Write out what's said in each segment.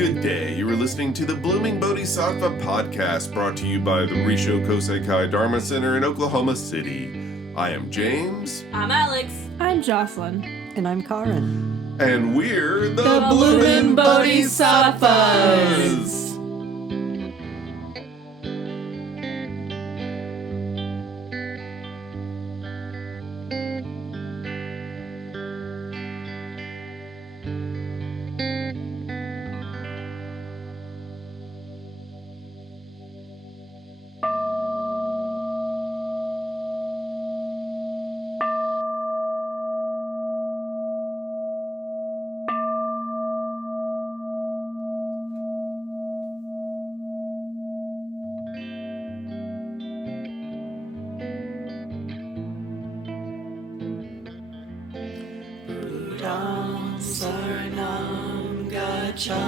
Good day. You are listening to the Bloomin Bodhisattva podcast brought to you by the Rissho Kosei-kai Dharma Center in Oklahoma City. I am James. I'm Alyx. I'm Jocelyn. And I'm Karin. And we're the Bloomin Bodhisattvas. Saranam gacchami.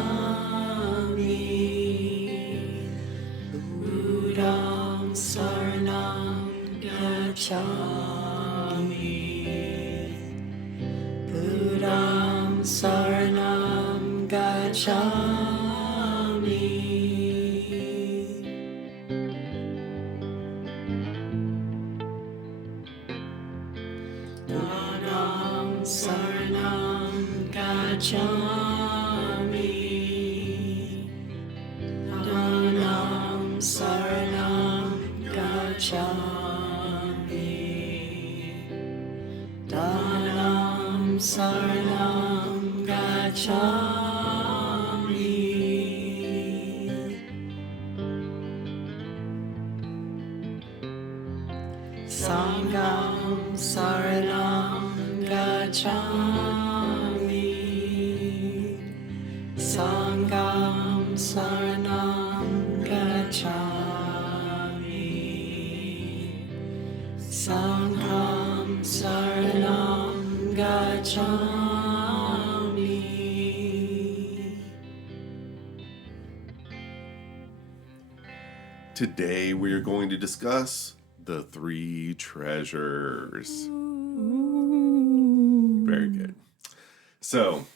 Buddham saranam gacchami. Buddham saranam gacchami. Dharmam saranam gacchami. Dharmam saranam gacchami. Dharmam saranam gacchami. Sangham saranam gacchami. Sangham saranam gacchami. Sangham saranam gacchami. Today we are going to discuss the three treasures. Very good. So,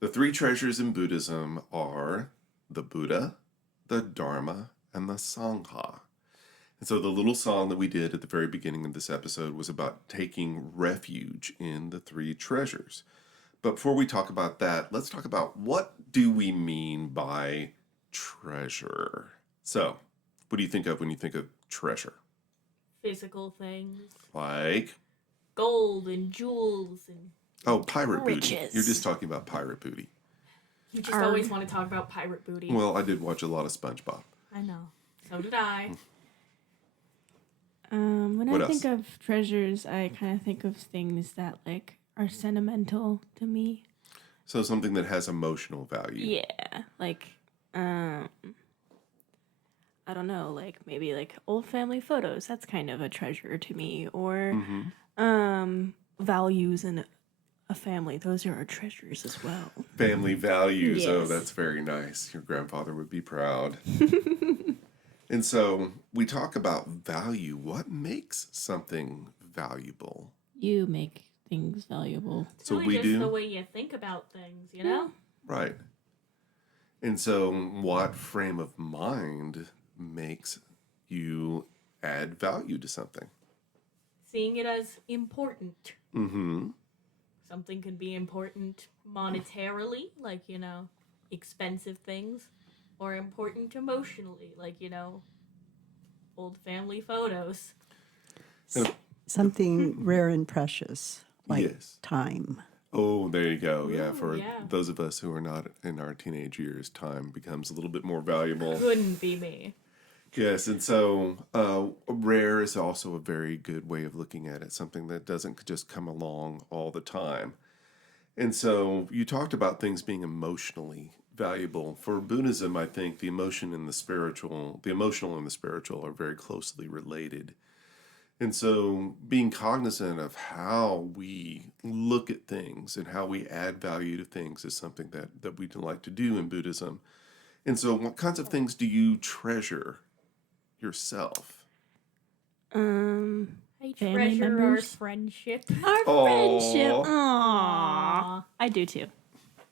the three treasures in Buddhism are the Buddha, the Dharma, and the Sangha. And so the little song that we did at the very beginning of this episode was about taking refuge in the three treasures. But before we talk about that, let's talk about what do we mean by treasure. So, what do you think of when you think of treasure? Physical things. Like? Gold and jewels and... Oh, pirate booty. Riches. You're just talking about pirate booty. You just always want to talk about pirate booty. Well, I did watch a lot of SpongeBob. I know. So did I. When What I else? think of treasures, I kind of think of things that like are sentimental to me. So something that has emotional value. Yeah, like I don't know, like maybe like old family photos. That's kind of a treasure to me. Or values in a family. Those are our treasures as well. Family values. Oh, Yes. that's very nice. Your grandfather would be proud. And so we talk about value. What makes something valuable? You make things valuable. It's So really we just do? the way you think about things, you know? Right. And so what frame of mind makes you add value to something? Seeing it as important. Mm-hmm. Something can be important monetarily, like, you know, expensive things. Or important emotionally, like, you know, old family photos. Something rare and precious, like Yes. time. Oh, there you go. Yeah, Ooh, for yeah. those of us who are not in our teenage years, time becomes a little bit more valuable. Couldn't be me. Yes, and so rare is also a very good way of looking at it, something that doesn't just come along all the time. And so you talked about things being emotionally valuable. For Buddhism, I think the emotional and the spiritual are very closely related. And so being cognizant of how we look at things and how we add value to things is something that we like to do in Buddhism. And so what kinds of things do you treasure yourself? I Family treasure our members? friendship. Our friendship. Aww. Aww. I do too.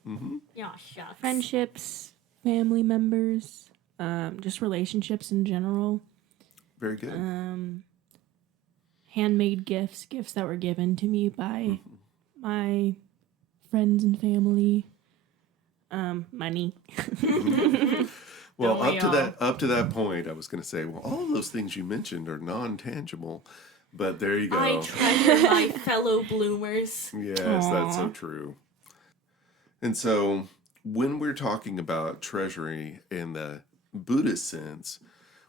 Mm-hmm. Yeah, shucks. Friendships, family members, just relationships in general. Very good. Handmade gifts that were given to me by my friends and family. Money. Well, Don't we all? up to that point, I was going to say, well, all those things you mentioned are non-tangible, but there you go. I treasure my fellow bloomers. Yes, that's so true. And so when we're talking about treasury in the Buddhist sense,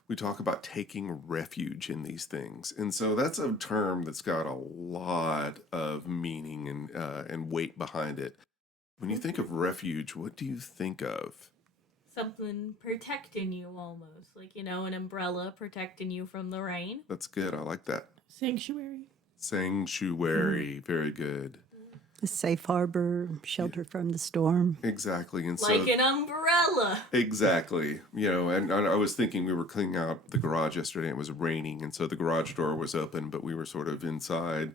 we talk about taking refuge in these things. And so that's a term that's got a lot of meaning and weight behind it. When you think of refuge, what do you think of? Something protecting you almost. Like, an umbrella protecting you from the rain. That's good. I like that. Sanctuary. Sanctuary. Very good. A safe harbor, shelter from the storm. Exactly. And so, Like an umbrella. exactly. And I was thinking we were cleaning out the garage yesterday. It was raining. And so the garage door was open, but we were sort of inside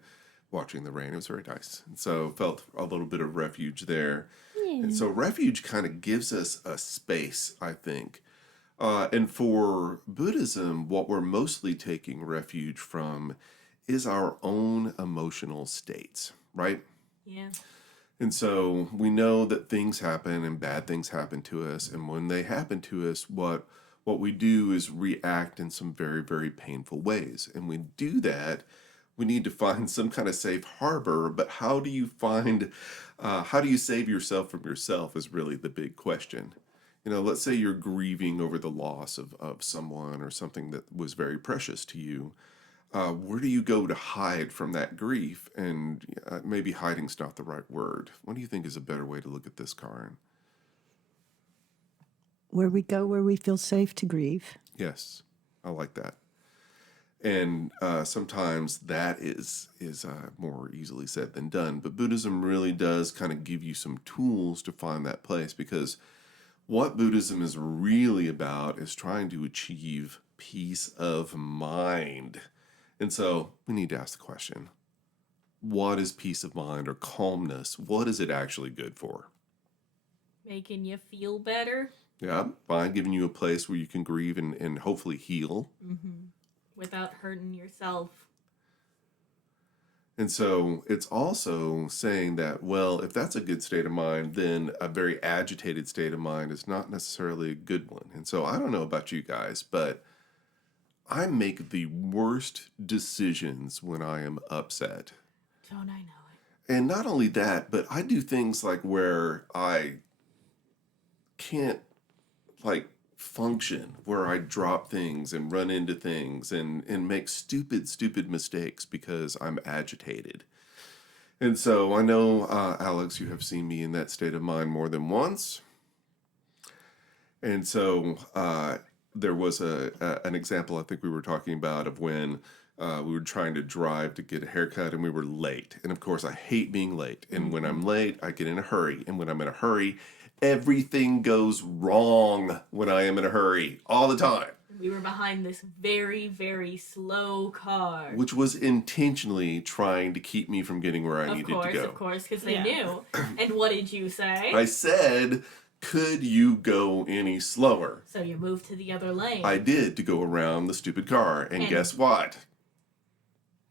watching the rain. It was very nice. And so felt a little bit of refuge there. And so refuge kind of gives us a space, I think. And for Buddhism, what we're mostly taking refuge from is our own emotional states, right? Yeah. And so we know that things happen and bad things happen to us. And when they happen to us, what we do is react in some very, very painful ways. And we do that, we need to find some kind of safe harbor. But how do you save yourself from yourself is really the big question. Let's say you're grieving over the loss of someone or something that was very precious to you. Where do you go to hide from that grief? And maybe hiding's not the right word. What do you think is a better way to look at this, Karin? Where we go, where we feel safe to grieve. Yes, I like that. And sometimes that is more easily said than done. But Buddhism really does kind of give you some tools to find that place, because what Buddhism is really about is trying to achieve peace of mind. And so we need to ask the question, what is peace of mind or calmness? What is it actually good for? Making you feel better. Yeah, by giving you a place where you can grieve and hopefully heal. Mm-hmm. Without hurting yourself. And so it's also saying that, well, if that's a good state of mind, then a very agitated state of mind is not necessarily a good one. And so I don't know about you guys, but I make the worst decisions when I am upset. Don't I know it? And not only that, but I do things like where I can't function, where I drop things and run into things and make stupid mistakes because I'm agitated. And so I know, Alyx, you have seen me in that state of mind more than once. And so there was an example I think we were talking about of when we were trying to drive to get a haircut and we were late. And of course, I hate being late. And when I'm late, I get in a hurry. And when I'm in a hurry, everything goes wrong when I am in a hurry, all the time. We were behind this very, very slow car. Which was intentionally trying to keep me from getting where I needed to go. Of course, because they knew. And what did you say? I said, could you go any slower? So you moved to the other lane. I did, to go around the stupid car. And guess what?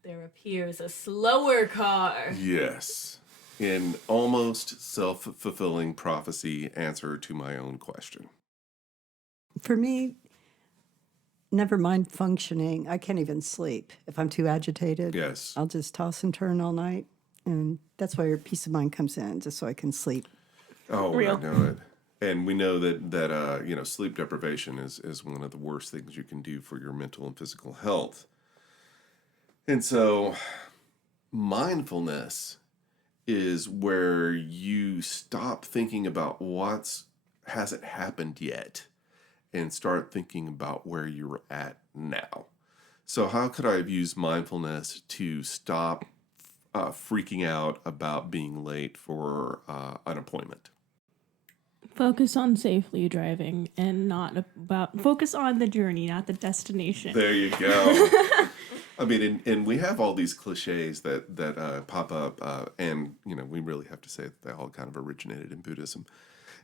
There appears a slower car. Yes. In almost self-fulfilling prophecy answer to my own question. For me, never mind functioning. I can't even sleep. If I'm too agitated, Yes. I'll just toss and turn all night. And that's why your peace of mind comes in, just so I can sleep. Oh, Real. I know it. And we know that sleep deprivation is one of the worst things you can do for your mental and physical health. And so mindfulness is where you stop thinking about hasn't happened yet and start thinking about where you're at now. So how could I have used mindfulness to stop freaking out about being late for an appointment? Focus on safely driving and focus on the journey, not the destination. There you go. I mean, and we have all these cliches that pop up, and we really have to say that they all kind of originated in Buddhism.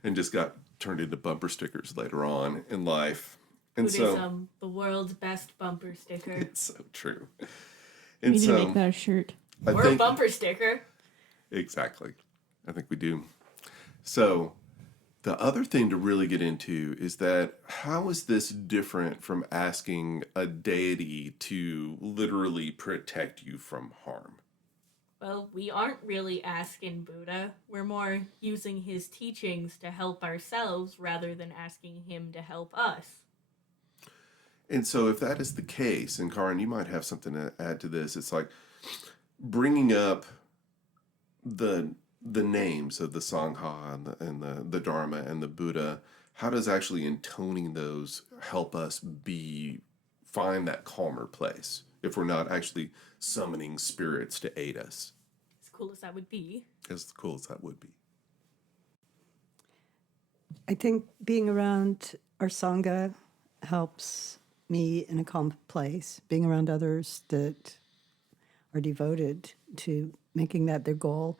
and just got turned into bumper stickers later on in life. And Buddhism, the world's best bumper sticker. it's so true. We And need to so make that a shirt. Or a bumper sticker. Exactly. I think we do. So the other thing to really get into is that how is this different from asking a deity to literally protect you from harm? Well, we aren't really asking Buddha. We're more using his teachings to help ourselves rather than asking him to help us. And so if that is the case, and Karin, you might have something to add to this, it's like bringing up the names of the Sangha and the Dharma and the Buddha. How does actually intoning those help us find that calmer place if we're not actually summoning spirits to aid us? As cool as that would be. As cool as that would be. I think being around our Sangha helps me in a calm place. Being around others that are devoted to making that their goal.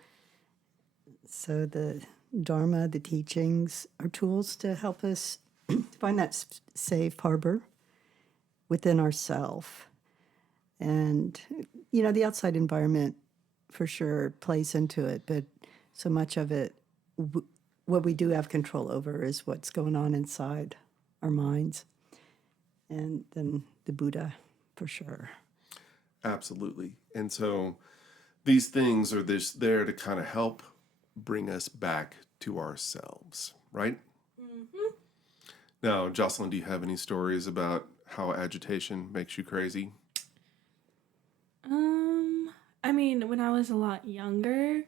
So the Dharma, the teachings, are tools to help us find that safe harbor within ourselves. And, the outside environment for sure plays into it, but so much of it, what we do have control over is what's going on inside our minds. And then the Buddha, for sure. Absolutely. And so these things are there to kind of help bring us back to ourselves, right? Mm-hmm. Now, Jocelyn, do you have any stories about how agitation makes you crazy? I mean, when I was a lot younger,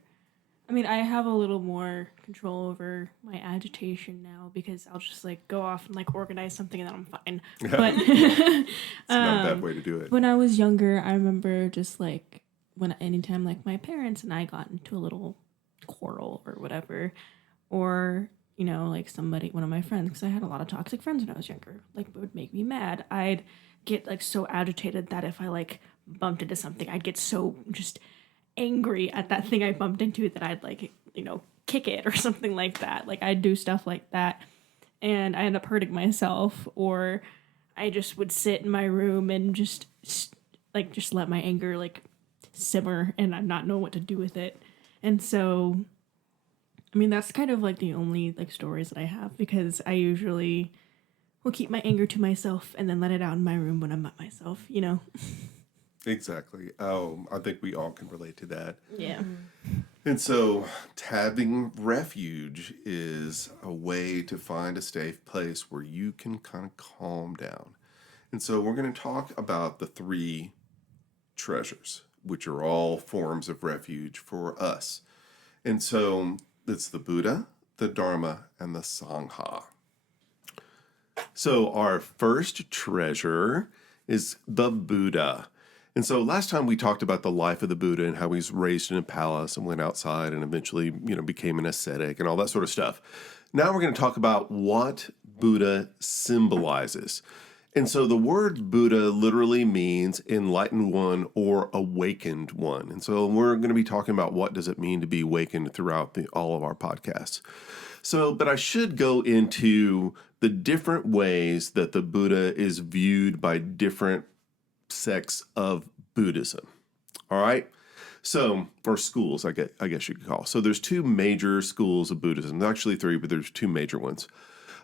I have a little more control over my agitation now because I'll just go off and organize something and then I'm fine. But It's not a bad way to do it. when I was younger, I remember just anytime my parents and I got into a little quarrel or whatever, or one of my friends, because I had a lot of toxic friends when I was younger, it would make me mad. I'd get so agitated that if I bumped into something, I'd get so just angry at that thing I bumped into that I'd kick it or something like that. I'd do stuff like that and I end up hurting myself, or I just would sit in my room and just let my anger simmer and I not know what to do with it. And so that's kind of the only stories that I have, because I usually will keep my anger to myself and then let it out in my room when I'm by myself, Exactly. Oh, I think we all can relate to that. Yeah. And so having refuge is a way to find a safe place where you can kind of calm down. And so we're going to talk about the 3 treasures, which are all forms of refuge for us. And so it's the Buddha, the Dharma, and the Sangha. So our first treasure is the Buddha. And so last time we talked about the life of the Buddha and how he's raised in a palace and went outside and eventually, became an ascetic and all that sort of stuff. Now we're going to talk about what Buddha symbolizes. And so the word Buddha literally means enlightened one or awakened one. And so we're going to be talking about what does it mean to be awakened throughout all of our podcasts. So, but I should go into the different ways that the Buddha is viewed by different sects of Buddhism. All right. So, or schools, I guess you could call. So there's 2 major schools of Buddhism. There's actually 3, but there's 2 major ones.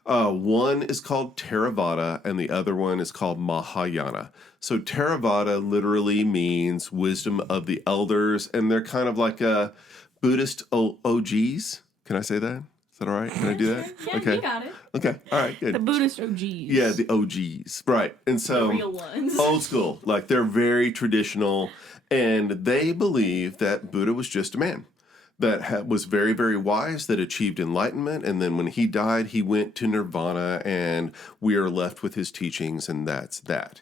One is called Theravada and the other one is called Mahayana. So Theravada literally means wisdom of the elders, and they're kind of like a Buddhist OGs. Can I say that? Is that all right? Can I do that? Yeah, okay. you got it. Okay. All right. Good. The Buddhist OGs. Yeah, the OGs. Right. And so The real ones. old school. They're very traditional, and they believe that Buddha was just a man that was very, very wise, that achieved enlightenment, and then when he died, he went to nirvana, and we are left with his teachings, and that's that.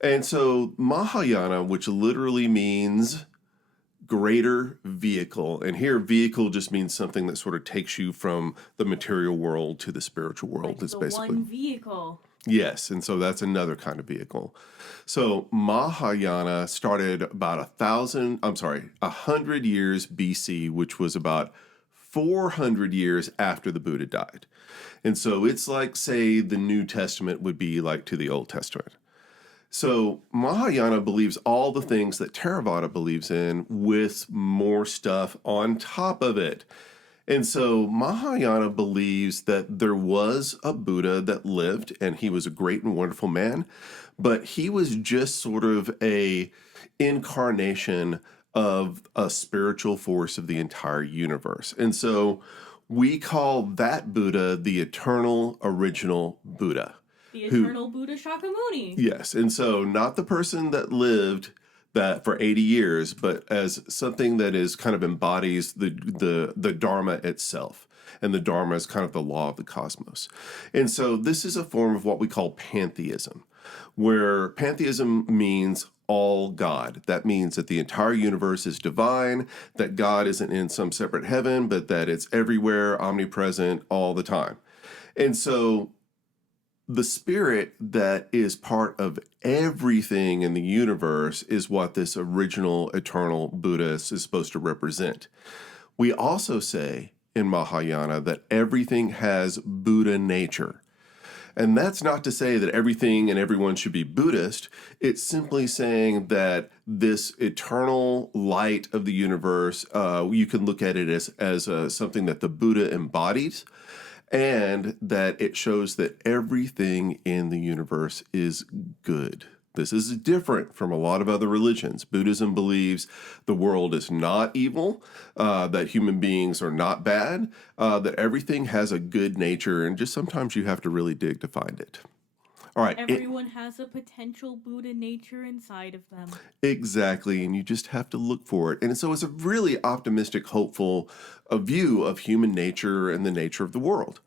And so Mahayana, which literally means greater vehicle, and here vehicle just means something that sort of takes you from the material world to the spiritual world. It's the basically one vehicle. Yes, and so that's another kind of vehicle. So Mahayana started about 100 years BC, which was about 400 years after the Buddha died. And so it's like, say, the New Testament would be like to the Old Testament. So Mahayana believes all the things that Theravada believes in with more stuff on top of it. And so Mahayana believes that there was a Buddha that lived, and he was a great and wonderful man, but he was just sort of a incarnation of a spiritual force of the entire universe. And so we call that Buddha the eternal original Buddha. The eternal Buddha Shakyamuni. Yes, and so not the person that lived that for 80 years, but as something that is kind of embodies the Dharma itself. And the Dharma is kind of the law of the cosmos. And so this is a form of what we call pantheism, where pantheism means all God. That means that the entire universe is divine, that God isn't in some separate heaven, but that it's everywhere, omnipresent, all the time. And so the spirit that is part of everything in the universe is what this original eternal Buddha is supposed to represent. We also say in Mahayana that everything has Buddha nature. And that's not to say that everything and everyone should be Buddhist. It's simply saying that this eternal light of the universe, you can look at it as something that the Buddha embodies, and that it shows that everything in the universe is good. This is different from a lot of other religions. Buddhism believes the world is not evil, that human beings are not bad, that everything has a good nature, and just sometimes you have to really dig to find it. All right. Everyone has a potential Buddha nature inside of them. Exactly, and you just have to look for it. And so it's a really optimistic, hopeful view of human nature and the nature of the world.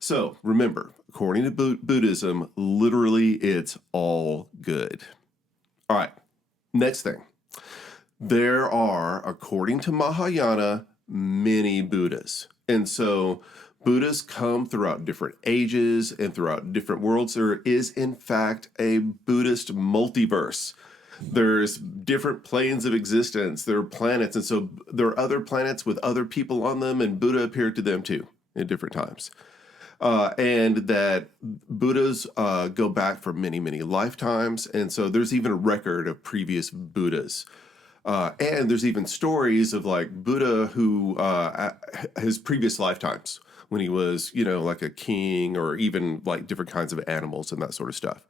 So remember, according to Buddhism, literally it's all good. All right, next thing. There are, according to Mahayana, many Buddhas. And so Buddhas come throughout different ages and throughout different worlds. There is, in fact, a Buddhist multiverse. There's different planes of existence. There are planets. And so there are other planets with other people on them, and Buddha appeared to them too at different times. And that Buddhas go back for many, many lifetimes. And so there's even a record of previous Buddhas. And there's even stories of like Buddha who, his previous lifetimes, when he was, like a king or even like different kinds of animals and that sort of stuff.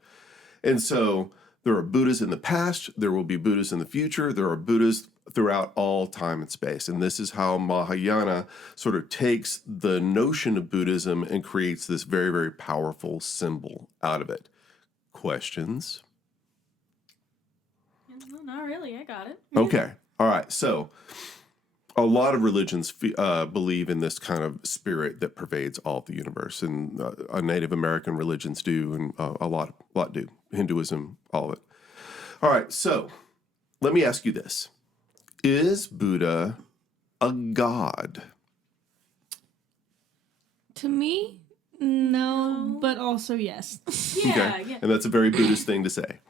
And so there are Buddhas in the past, there will be Buddhas in the future, there are Buddhas throughout all time and space. And this is how Mahayana sort of takes the notion of Buddhism and creates this very, very powerful symbol out of it. Questions? No, not really. I got it. Okay. All right. So a lot of religions believe in this kind of spirit that pervades all of the universe, and Native American religions do, and a lot do. Hinduism, all of it. All right, so let me ask you this: is Buddha a god? To me, no, but also yes. Yeah. And that's a very Buddhist thing to say.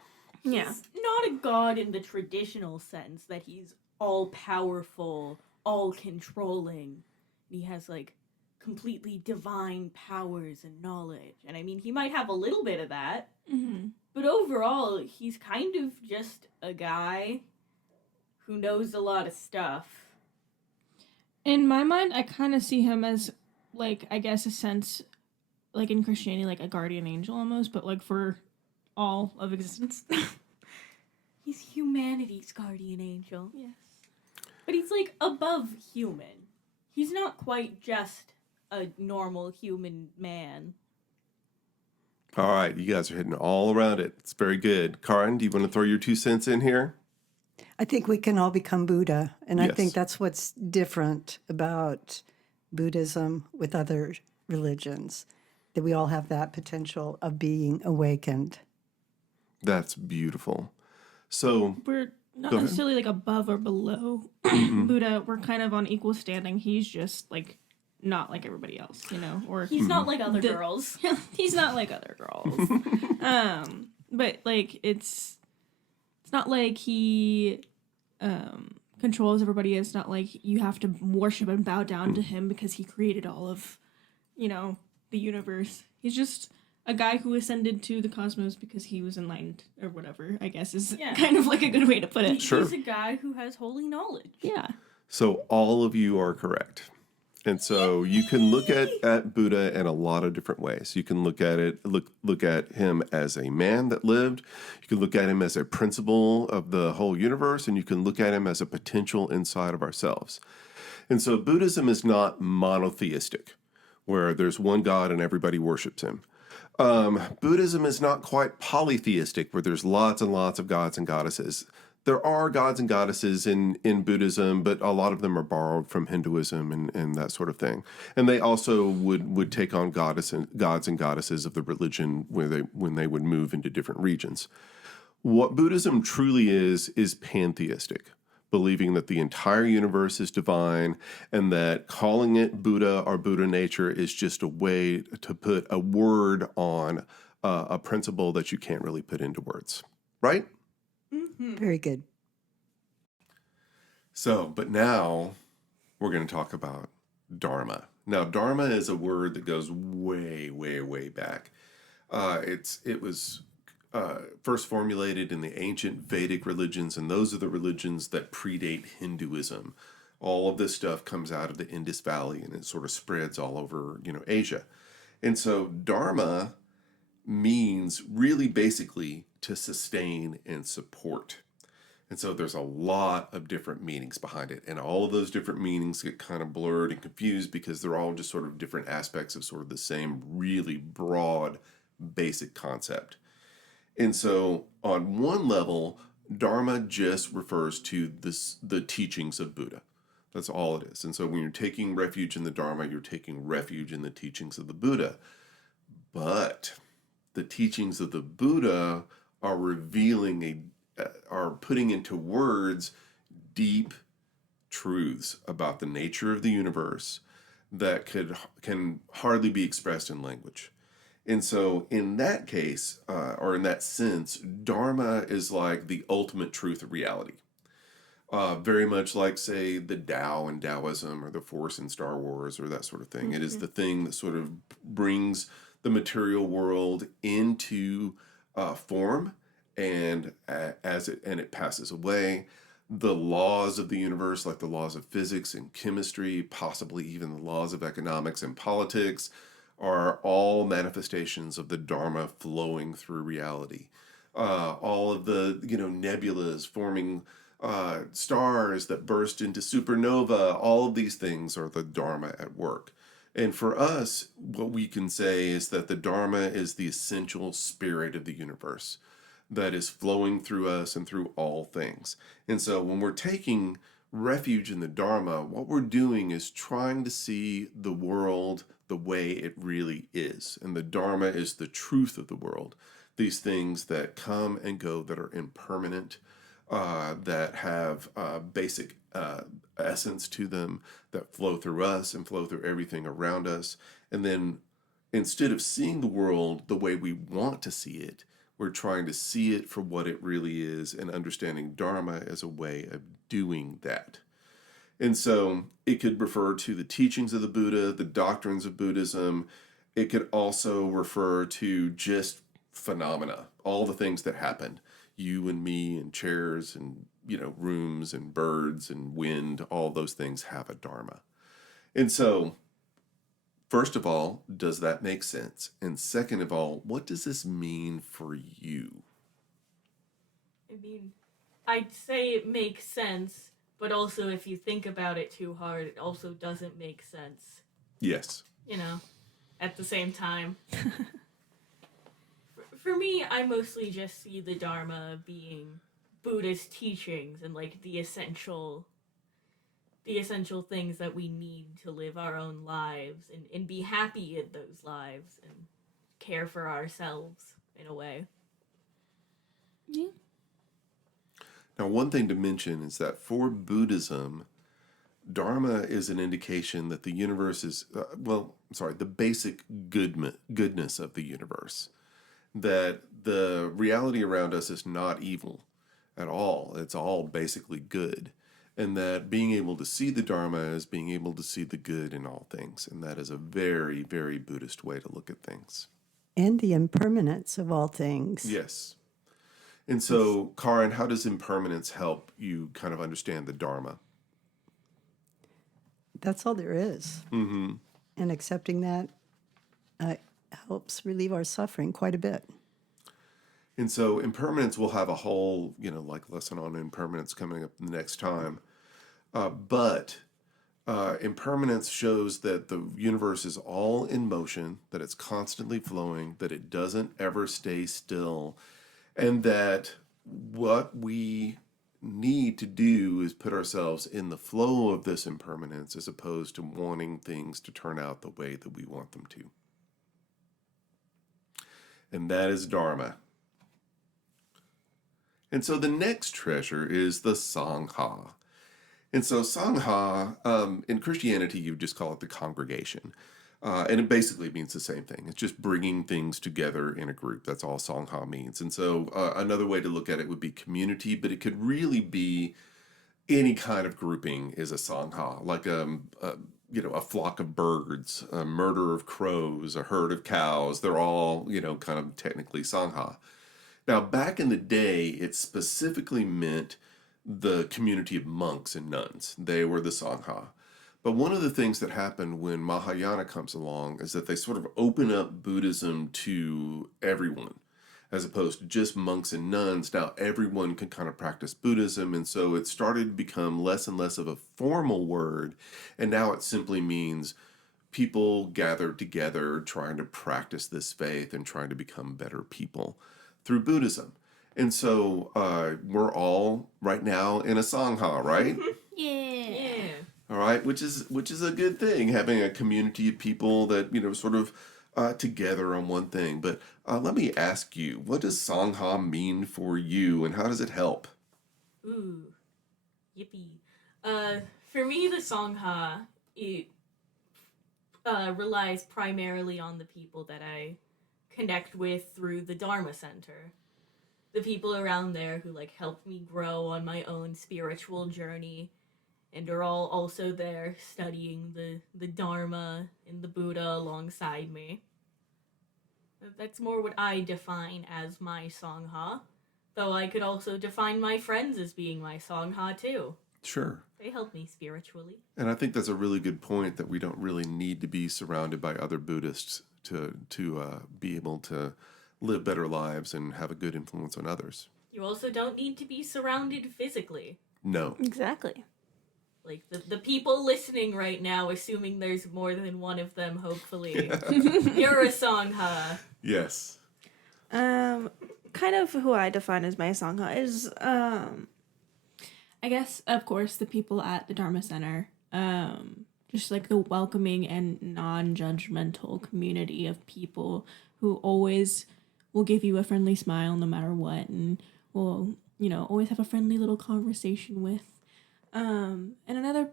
Yeah. He's not a god in the traditional sense that he's all-powerful, all-controlling. He has, like, completely divine powers and knowledge. And I mean, he might have a little bit of that. Mm-hmm. But overall, he's kind of just a guy who knows a lot of stuff. In my mind, I kind of see him as, like, I guess a sense, like in Christianity, like a guardian angel almost, but like for all of existence. He's humanity's guardian angel. Yes. But he's, like, above human. He's not quite just a normal human man. All right, you guys are hitting all around it. It's very good. Karin, do you want to throw your 2 cents in here? I think we can all become Buddha. And Yes. I think that's what's different about Buddhism with other religions, that we all have that potential of being awakened. That's beautiful. So We're not Go ahead. necessarily like above or below Buddha. We're kind of on equal standing. He's just like not like everybody else, or He's not like other The- girls. he's not like other girls. But like it's not like he controls everybody. It's not like you have to worship and bow down to him because he created all of, the universe. He's just a guy who ascended to the cosmos because he was enlightened or whatever, I guess is kind of like a good way to put it. Sure. He's a guy who has holy knowledge. Yeah. So all of you are correct. And so you can look at Buddha in a lot of different ways. You can look at him as a man that lived. You can look at him as a principle of the whole universe, and you can look at him as a potential inside of ourselves. And so Buddhism is not monotheistic, where there's one God and everybody worships him. Buddhism is not quite polytheistic, where there's lots and lots of gods and goddesses. There are gods and goddesses in Buddhism, but a lot of them are borrowed from Hinduism and that sort of thing. And they also would take on gods and goddesses of the religion when they would move into different regions. What Buddhism truly is pantheistic, believing that the entire universe is divine and that calling it Buddha or Buddha nature is just a way to put a word on a principle that you can't really put into words, right? Very good. So, but now we're going to talk about Dharma. Now, Dharma is a word that goes way, way, way back. It was first formulated in the ancient Vedic religions, and those are the religions that predate Hinduism. All of this stuff comes out of the Indus Valley, and it sort of spreads all over, Asia. And so Dharma means really basically to sustain and support. And so there's a lot of different meanings behind it. And all of those different meanings get kind of blurred and confused because they're all just sort of different aspects of sort of the same really broad, basic concept. And so on one level, Dharma just refers to the teachings of Buddha. That's all it is. And so when you're taking refuge in the Dharma, you're taking refuge in the teachings of the Buddha. But the teachings of the Buddha are are putting into words deep truths about the nature of the universe that can hardly be expressed in language. And so in that case, or in that sense, Dharma is like the ultimate truth of reality. Very much like, say, the Tao in Taoism or the Force in Star Wars or that sort of thing. Mm-hmm. It is the thing that sort of brings the material world into form, and it passes away. The laws of the universe, like the laws of physics and chemistry, possibly even the laws of economics and politics, are all manifestations of the Dharma flowing through reality. All of the nebulas forming stars that burst into supernova, all of these things are the Dharma at work. And for us, what we can say is that the Dharma is the essential spirit of the universe that is flowing through us and through all things. And so when we're taking refuge in the Dharma, what we're doing is trying to see the world the way it really is. And the Dharma is the truth of the world. These things that come and go, that are impermanent, that have basic essence to them, that flow through us and flow through everything around us. And then instead of seeing the world the way we want to see it, we're trying to see it for what it really is and understanding Dharma as a way of doing that. And so it could refer to the teachings of the Buddha, the doctrines of Buddhism. It could also refer to just phenomena, all the things that happen. You and me and chairs and, rooms and birds and wind, all those things have a Dharma. And so, first of all, does that make sense? And second of all, what does this mean for you? I mean, I'd say it makes sense, but also if you think about it too hard, it also doesn't make sense. Yes. At the same time. For me, I mostly just see the Dharma being Buddha's teachings and like the essential things that we need to live our own lives and be happy in those lives and care for ourselves in a way. Yeah. Now, one thing to mention is that for Buddhism, Dharma is an indication that the universe is, the basic goodness of the universe. That the reality around us is not evil at all. It's all basically good. and that being able to see the Dharma is being able to see the good in all things. And that is a very, very Buddhist way to look at things. And the impermanence of all things. Yes. And so, Karin, how does impermanence help you kind of understand the Dharma? That's all there is. Mm-hmm. And accepting that helps relieve our suffering quite a bit. And so impermanence, we'll have a whole, lesson on impermanence coming up the next time. But impermanence shows that the universe is all in motion, that it's constantly flowing, that it doesn't ever stay still, and that what we need to do is put ourselves in the flow of this impermanence as opposed to wanting things to turn out the way that we want them to. And that is Dharma. And so the next treasure is the Sangha. And so Sangha, in Christianity, you just call it the congregation. And it basically means the same thing. It's just bringing things together in a group. That's all Sangha means. And so another way to look at it would be community, but it could really be any kind of grouping is a Sangha, like a flock of birds, a murder of crows, a herd of cows. They're all, kind of technically Sangha. Now, back in the day, it specifically meant the community of monks and nuns. They were the Sangha. But one of the things that happened when Mahayana comes along is that they sort of open up Buddhism to everyone, as opposed to just monks and nuns. Now everyone can kind of practice Buddhism, and so it started to become less and less of a formal word, and now it simply means people gathered together trying to practice this faith and trying to become better people through Buddhism. And so we're all right now in a Sangha, right? Yeah. All right, which is a good thing, having a community of people that, sort of together on one thing. But let me ask you, what does Sangha mean for you, and how does it help? Ooh. Yippee. For me, the Sangha, it relies primarily on the people that I connect with through the Dharma Center. The people around there who, helped me grow on my own spiritual journey, and are all also there studying the Dharma and the Buddha alongside me. That's more what I define as my Sangha, though I could also define my friends as being my Sangha too. Sure. They help me spiritually. And I think that's a really good point, that we don't really need to be surrounded by other Buddhists to be able to live better lives and have a good influence on others. You also don't need to be surrounded physically. No. Exactly. Like the people listening right now, assuming there's more than one of them, hopefully. You're a Sangha. Yes. Kind of who I define as my Sangha is, I guess, of course, the people at the Dharma Center. Just like the welcoming and non-judgmental community of people who always will give you a friendly smile no matter what, and will, always have a friendly little conversation with. And another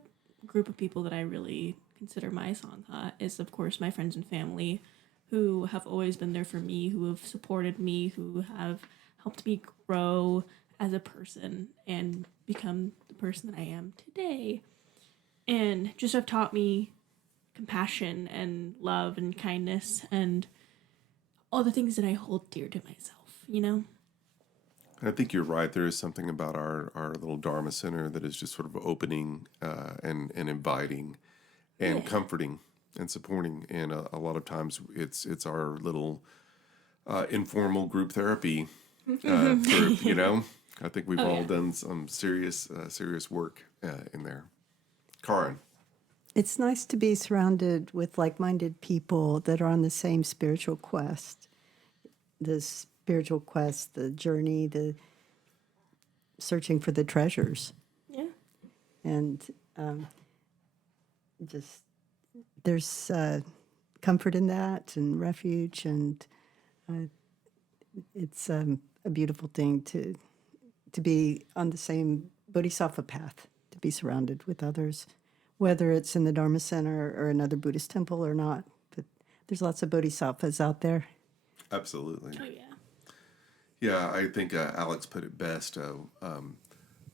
group of people that I really consider my Sangha is, of course, my friends and family, who have always been there for me, who have supported me, who have helped me grow as a person and become the person that I am today. And just have taught me compassion and love and kindness and all the things that I hold dear to myself, I think you're right. There is something about our little Dharma Center that is just sort of opening and inviting and comforting and supporting. And a lot of times it's our little informal group therapy group, I think we've all done some serious work in there. Karin. It's nice to be surrounded with like-minded people that are on the same spiritual quest. The spiritual quest, the journey, the searching for the treasures. Yeah. And just there's comfort in that and refuge, and it's a beautiful thing to be on the same Bodhisattva path, to be surrounded with others, whether it's in the Dharma Center or another Buddhist temple or not. But there's lots of Bodhisattvas out there. Absolutely. Oh, yeah. Yeah, I think Alyx put it best.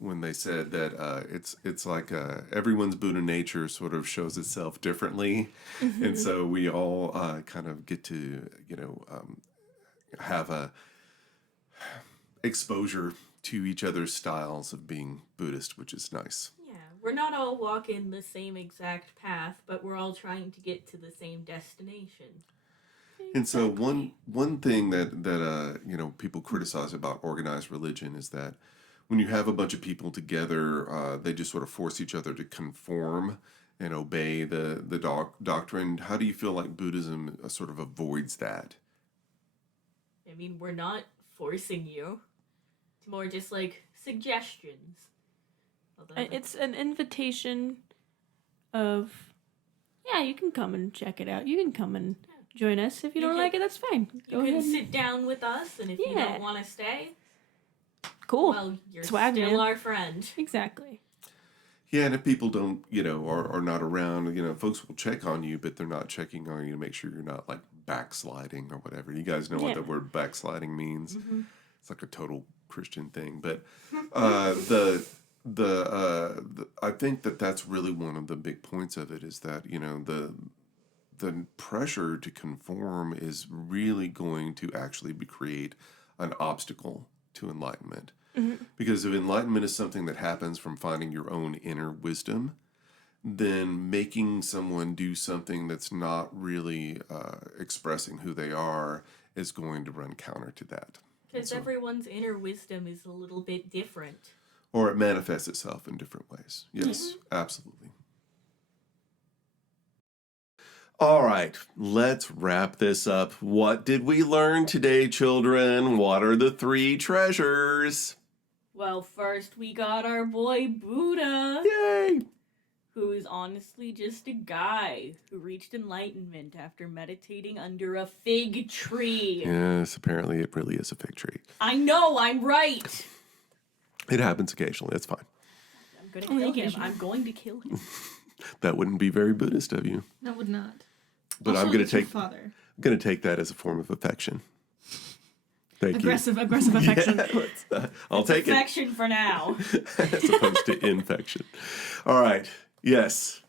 when they said that it's like everyone's Buddha nature sort of shows itself differently, and so we all kind of get to have a exposure to each other's styles of being Buddhist, which is nice. Yeah, we're not all walking the same exact path, but we're all trying to get to the same destination. And so one thing that people criticize about organized religion is that when you have a bunch of people together, they just sort of force each other to conform and obey the doctrine. How do you feel like Buddhism sort of avoids that? I mean, we're not forcing you. It's more just like suggestions. It's an invitation of, yeah, you can come and check it out. You can come and join us. If you don't like it, that's fine. You can sit down with us, and if you don't want to stay, cool. Well, you're Swag, still man. our friend. Exactly. Yeah, and if people don't, are not around, folks will check on you, but they're not checking on you to make sure you're not like backsliding or whatever. You guys know what the word backsliding means. Mm-hmm. It's like a total Christian thing, but I think that's really one of the big points of it is that the pressure to conform is really going to actually create an obstacle to enlightenment. Mm-hmm. Because if enlightenment is something that happens from finding your own inner wisdom, then making someone do something that's not really expressing who they are is going to run counter to that. Because everyone's inner wisdom is a little bit different. Or it manifests itself in different ways. Yes, absolutely. All right, let's wrap this up. What did we learn today, children? What are the 3 treasures? Well, first we got our boy Buddha. Yay! Who is honestly just a guy who reached enlightenment after meditating under a fig tree. Yes, apparently it really is a fig tree. I know, I'm right. It happens occasionally. It's fine. I'm going to kill him. I'm going to kill him. That wouldn't be very Buddhist of you. That would not. But Also, I'm going it's your father. I'm going to take that as a form of affection. Thank Aggressive affection. Yeah, I'll take it. Affection for now. As opposed to infection. All right. Yes.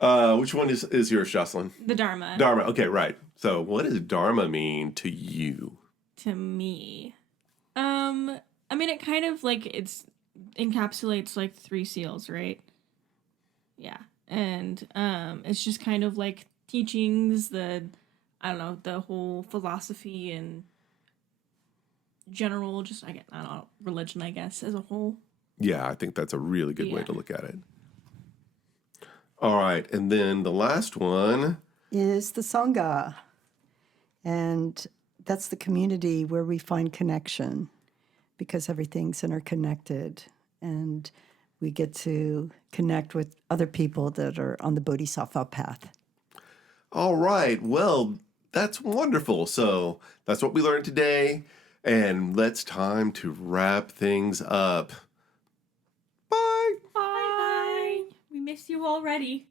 Which one is yours, Jocelyn? The Dharma. Dharma. Okay, right. So what does Dharma mean to you? To me. I mean, it kind of it's encapsulates 3 seals, right? Yeah. And it's just kind of teachings, the whole philosophy and general, just religion, I guess, as a whole. Yeah, I think that's a really good way to look at it. All right, and then the last one is the Sangha. And that's the community where we find connection because everything's interconnected. And we get to connect with other people that are on the Bodhisattva path. All right, well, that's wonderful. So that's what we learned today. And it's time to wrap things up. Bye. Bye. We miss you already.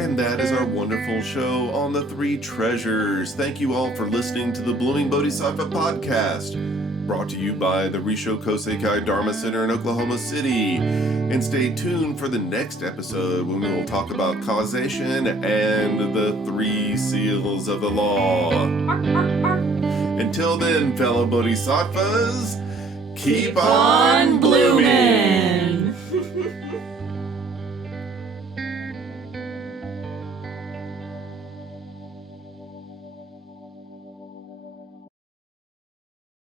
And that is our wonderful show on the 3 treasures. Thank you all for listening to the Bloomin Bodhisattva podcast, brought to you by the Rissho Kosei-kai Dharma Center in Oklahoma City. And stay tuned for the next episode when we will talk about causation and the 3 seals of the law. Until then, fellow bodhisattvas, keep on blooming!